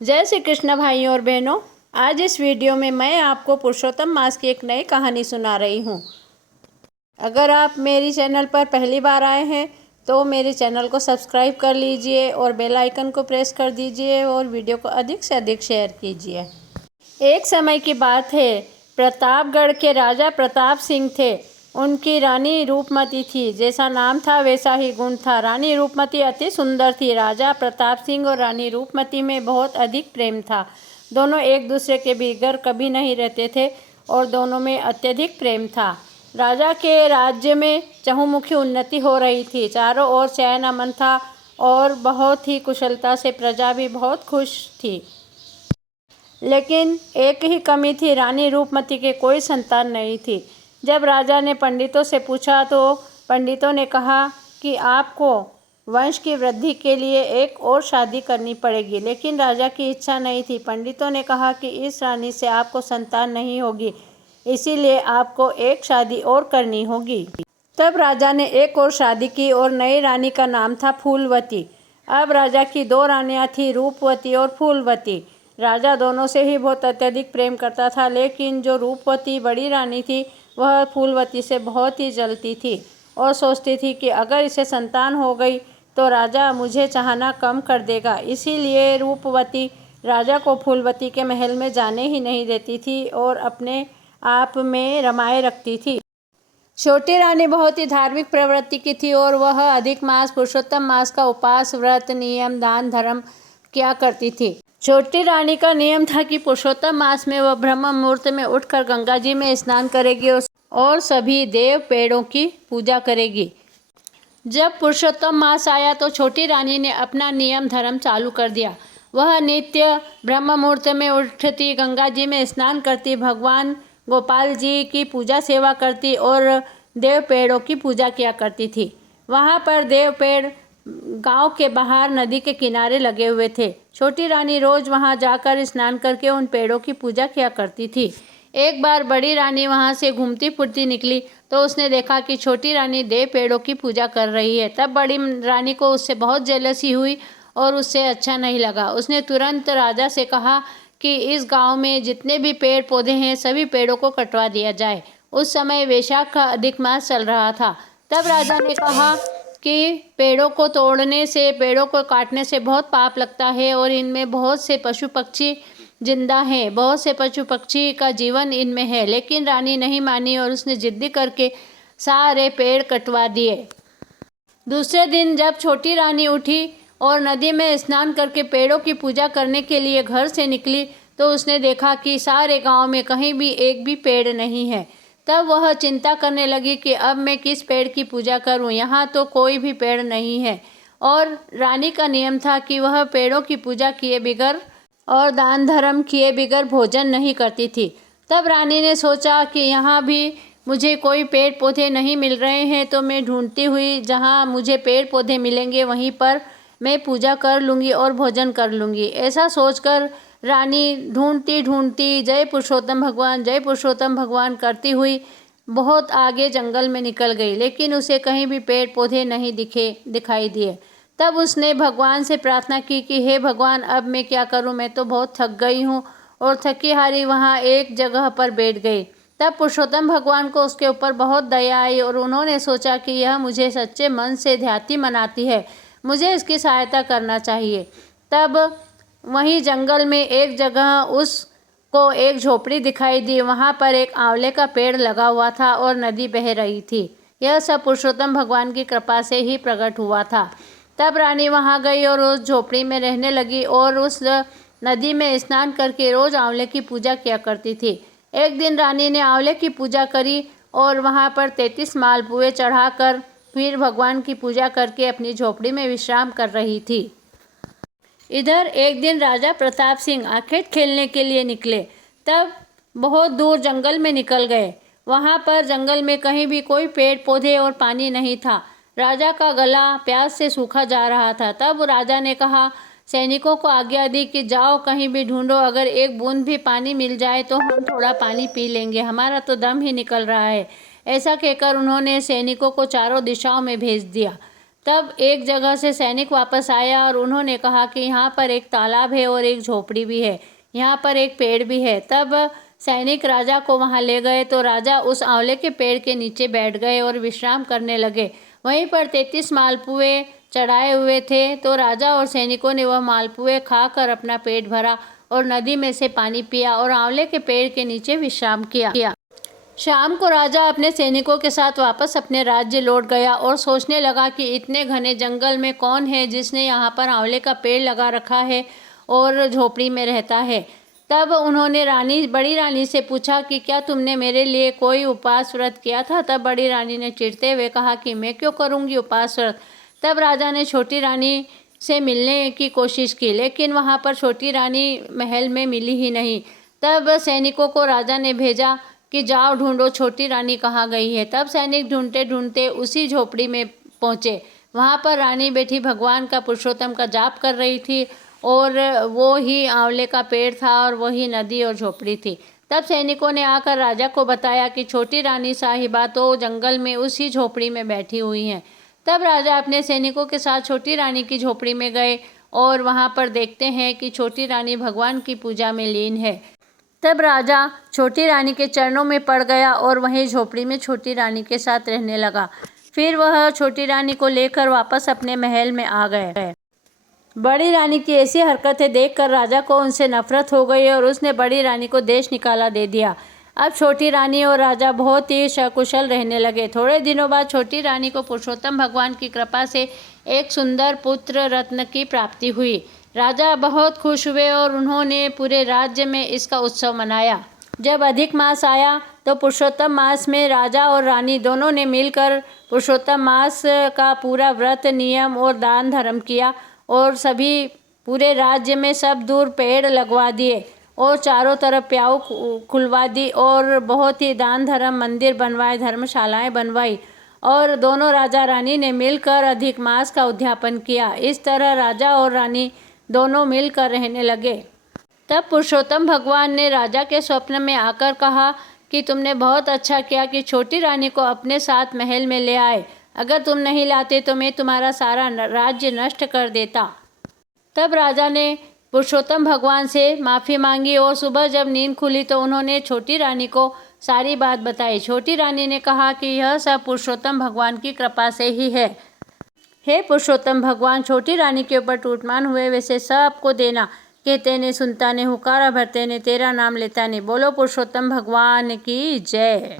जय श्री कृष्ण भाइयों और बहनों। आज इस वीडियो में मैं आपको पुरुषोत्तम मास की एक नई कहानी सुना रही हूँ। अगर आप मेरी चैनल पर पहली बार आए हैं तो मेरे चैनल को सब्सक्राइब कर लीजिए और बेल आइकन को प्रेस कर दीजिए और वीडियो को अधिक से अधिक शेयर कीजिए। एक समय की बात है, प्रतापगढ़ के राजा प्रताप सिंह थे। उनकी रानी रूपमती थी। जैसा नाम था वैसा ही गुण था। रानी रूपमती अति सुंदर थी। राजा प्रताप सिंह और रानी रूपमती में बहुत अधिक प्रेम था। दोनों एक दूसरे के बगैर कभी नहीं रहते थे और दोनों में अत्यधिक प्रेम था। राजा के राज्य में चहुमुखी उन्नति हो रही थी। चारों ओर चैन अमन था और बहुत ही कुशलता से प्रजा भी बहुत खुश थी। लेकिन एक ही कमी थी, रानी रूपमती के कोई संतान नहीं थी। जब राजा ने पंडितों से पूछा तो पंडितों ने कहा कि आपको वंश की वृद्धि के लिए एक और शादी करनी पड़ेगी। लेकिन राजा की इच्छा नहीं थी। पंडितों ने कहा कि इस रानी से आपको संतान नहीं होगी, इसीलिए आपको एक शादी और करनी होगी। तब राजा ने एक और शादी की और नई रानी का नाम था फूलवती। अब राजा की दो रानियां थीं, रूपवती और फूलवती। राजा दोनों से ही बहुत अत्यधिक प्रेम करता था, लेकिन जो रूपवती बड़ी रानी थी वह फूलवती से बहुत ही जलती थी और सोचती थी कि अगर इसे संतान हो गई तो राजा मुझे चाहना कम कर देगा। इसीलिए रूपवती राजा को फूलवती के महल में जाने ही नहीं देती थी और अपने आप में रमाए रखती थी। छोटी रानी बहुत ही धार्मिक प्रवृत्ति की थी और वह अधिक मास पुरुषोत्तम मास का उपास, व्रत, नियम, दान, धर्म किया करती थी। छोटी रानी का नियम था कि पुरुषोत्तम मास में वह ब्रह्म मुहूर्त में उठकर गंगा जी में स्नान करेगी और सभी देव पेड़ों की पूजा करेगी। जब पुरुषोत्तम मास आया तो छोटी रानी ने अपना नियम धर्म चालू कर दिया। वह नित्य ब्रह्म मुहूर्त में उठती, गंगा जी में स्नान करती, भगवान गोपाल जी की पूजा सेवा करती और देव पेड़ों की पूजा किया करती थी। वहाँ पर देव पेड़ गांव के बाहर नदी के किनारे लगे हुए थे। छोटी रानी रोज वहां जाकर स्नान करके उन पेड़ों की पूजा किया करती थी। एक बार बड़ी रानी वहां से घूमती फिरती निकली तो उसने देखा कि छोटी रानी देव पेड़ों की पूजा कर रही है। तब बड़ी रानी को उससे बहुत जेलसी हुई और उससे अच्छा नहीं लगा। उसने तुरंत राजा से कहा कि इस गांव में जितने भी पेड़ पौधे हैं सभी पेड़ों को कटवा दिया जाए। उस समय वैशाख का अधिक मास चल रहा था। तब राजा ने कहा कि पेड़ों को तोड़ने से, पेड़ों को काटने से बहुत पाप लगता है और इनमें बहुत से पशु पक्षी जिंदा हैं, बहुत से पशु पक्षी का जीवन इनमें है। लेकिन रानी नहीं मानी और उसने जिद्दी करके सारे पेड़ कटवा दिए। दूसरे दिन जब छोटी रानी उठी और नदी में स्नान करके पेड़ों की पूजा करने के लिए घर से निकली तो उसने देखा कि सारे गांव में कहीं भी एक भी पेड़ नहीं है। तब वह चिंता करने लगी कि अब मैं किस पेड़ की पूजा करूं, यहाँ तो कोई भी पेड़ नहीं है। और रानी का नियम था कि वह पेड़ों की पूजा किए बिगर और दान धर्म किए बिगर भोजन नहीं करती थी। तब रानी ने सोचा कि यहाँ भी मुझे कोई पेड़ पौधे नहीं मिल रहे हैं तो मैं ढूंढती हुई जहाँ मुझे पेड़ पौधे मिलेंगे वहीं पर मैं पूजा कर लूँगी और भोजन कर लूँगी। ऐसा सोचकर रानी ढूंढती ढूंढती जय पुरुषोत्तम भगवान करती हुई बहुत आगे जंगल में निकल गई, लेकिन उसे कहीं भी पेड़ पौधे नहीं दिखाई दिए। तब उसने भगवान से प्रार्थना की कि हे भगवान, अब मैं क्या करूं, मैं तो बहुत थक गई हूं। और थकी हारी वहां एक जगह पर बैठ गई। तब पुरुषोत्तम भगवान को उसके ऊपर बहुत दया आई और उन्होंने सोचा कि यह मुझे सच्चे मन से ध्याति मनाती है, मुझे इसकी सहायता करना चाहिए। तब वहीं जंगल में एक जगह उसको एक झोपड़ी दिखाई दी। वहाँ पर एक आंवले का पेड़ लगा हुआ था और नदी बह रही थी। यह सब पुरुषोत्तम भगवान की कृपा से ही प्रकट हुआ था। तब रानी वहाँ गई और उस झोपड़ी में रहने लगी और उस नदी में स्नान करके रोज आंवले की पूजा किया करती थी। एक दिन रानी ने आंवले की पूजा करी और वहाँ पर 33 मालपुए चढ़ाकर फिर भगवान की पूजा करके अपनी झोपड़ी में विश्राम कर रही थी। इधर एक दिन राजा प्रताप सिंह क्रिकेट खेलने के लिए निकले। तब बहुत दूर जंगल में निकल गए। वहाँ पर जंगल में कहीं भी कोई पेड़ पौधे और पानी नहीं था। राजा का गला प्यास से सूखा जा रहा था। तब राजा ने कहा, सैनिकों को आज्ञा दी कि जाओ कहीं भी ढूंढो, अगर एक बूंद भी पानी मिल जाए तो हम थोड़ा पानी पी लेंगे, हमारा तो दम ही निकल रहा है। ऐसा कहकर उन्होंने सैनिकों को चारों दिशाओं में भेज दिया। तब एक जगह से सैनिक वापस आया और उन्होंने कहा कि यहाँ पर एक तालाब है और एक झोपड़ी भी है, यहाँ पर एक पेड़ भी है। तब सैनिक राजा को वहाँ ले गए तो राजा उस आंवले के पेड़ के नीचे बैठ गए और विश्राम करने लगे। वहीं पर 33 मालपुए चढ़ाए हुए थे, तो राजा और सैनिकों ने वह मालपुए खाकर अपना पेट भरा और नदी में से पानी पिया और आंवले के पेड़ के नीचे विश्राम किया। शाम को राजा अपने सैनिकों के साथ वापस अपने राज्य लौट गया और सोचने लगा कि इतने घने जंगल में कौन है जिसने यहाँ पर आंवले का पेड़ लगा रखा है और झोपड़ी में रहता है। तब उन्होंने बड़ी रानी से पूछा कि क्या तुमने मेरे लिए कोई उपवास व्रत किया था? तब बड़ी रानी ने चिढ़ते हुए कहा कि मैं क्यों करूँगी उपवास व्रत। तब राजा ने छोटी रानी से मिलने की कोशिश की, लेकिन वहाँ पर छोटी रानी महल में मिली ही नहीं। तब सैनिकों को राजा ने भेजा कि जाओ ढूंढो छोटी रानी कहाँ गई है। तब सैनिक ढूंढते ढूंढते उसी झोपड़ी में पहुँचे। वहाँ पर रानी बैठी भगवान का पुरुषोत्तम का जाप कर रही थी और वो ही आंवले का पेड़ था और वही नदी और झोपड़ी थी। तब सैनिकों ने आकर राजा को बताया कि छोटी रानी साहिबा तो जंगल में उसी झोपड़ी में बैठी हुई हैं। तब राजा अपने सैनिकों के साथ छोटी रानी की झोपड़ी में गए और वहाँ पर देखते हैं कि छोटी रानी भगवान की पूजा में लीन है। तब राजा छोटी रानी के चरणों में पड़ गया और वहीं झोपड़ी में छोटी रानी के साथ रहने लगा। फिर वह छोटी रानी को लेकर वापस अपने महल में आ गए। बड़ी रानी की ऐसी हरकतें देखकर राजा को उनसे नफरत हो गई और उसने बड़ी रानी को देश निकाला दे दिया। अब छोटी रानी और राजा बहुत ही सकुशल रहने लगे। थोड़े दिनों बाद छोटी रानी को पुरुषोत्तम भगवान की कृपा से एक सुंदर पुत्र रत्न की प्राप्ति हुई। राजा बहुत खुश हुए और उन्होंने पूरे राज्य में इसका उत्सव मनाया। जब अधिक मास आया तो पुरुषोत्तम मास में राजा और रानी दोनों ने मिलकर पुरुषोत्तम मास का पूरा व्रत नियम और दान धर्म किया और सभी पूरे राज्य में सब दूर पेड़ लगवा दिए और चारों तरफ प्याऊ खुलवा दी और बहुत ही दान धर्म मंदिर बनवाए, धर्मशालाएं बनवाई और दोनों राजा रानी ने मिलकर अधिक मास का उद्यापन किया। इस तरह राजा और रानी दोनों मिलकर रहने लगे। तब पुरुषोत्तम भगवान ने राजा के स्वप्न में आकर कहा कि तुमने बहुत अच्छा किया कि छोटी रानी को अपने साथ महल में ले आए। अगर तुम नहीं लाते तो मैं तुम्हारा सारा राज्य नष्ट कर देता। तब राजा ने पुरुषोत्तम भगवान से माफ़ी मांगी और सुबह जब नींद खुली तो उन्होंने छोटी रानी को सारी बात बताई। छोटी रानी ने कहा कि यह सब पुरुषोत्तम भगवान की कृपा से ही है। हे पुरुषोत्तम भगवान, छोटी रानी के ऊपर टूटमान हुए वैसे सबको देना। कहते ने सुनता ने, हुकारा भरते ने, तेरा नाम लेता ने। बोलो पुरुषोत्तम भगवान की जय।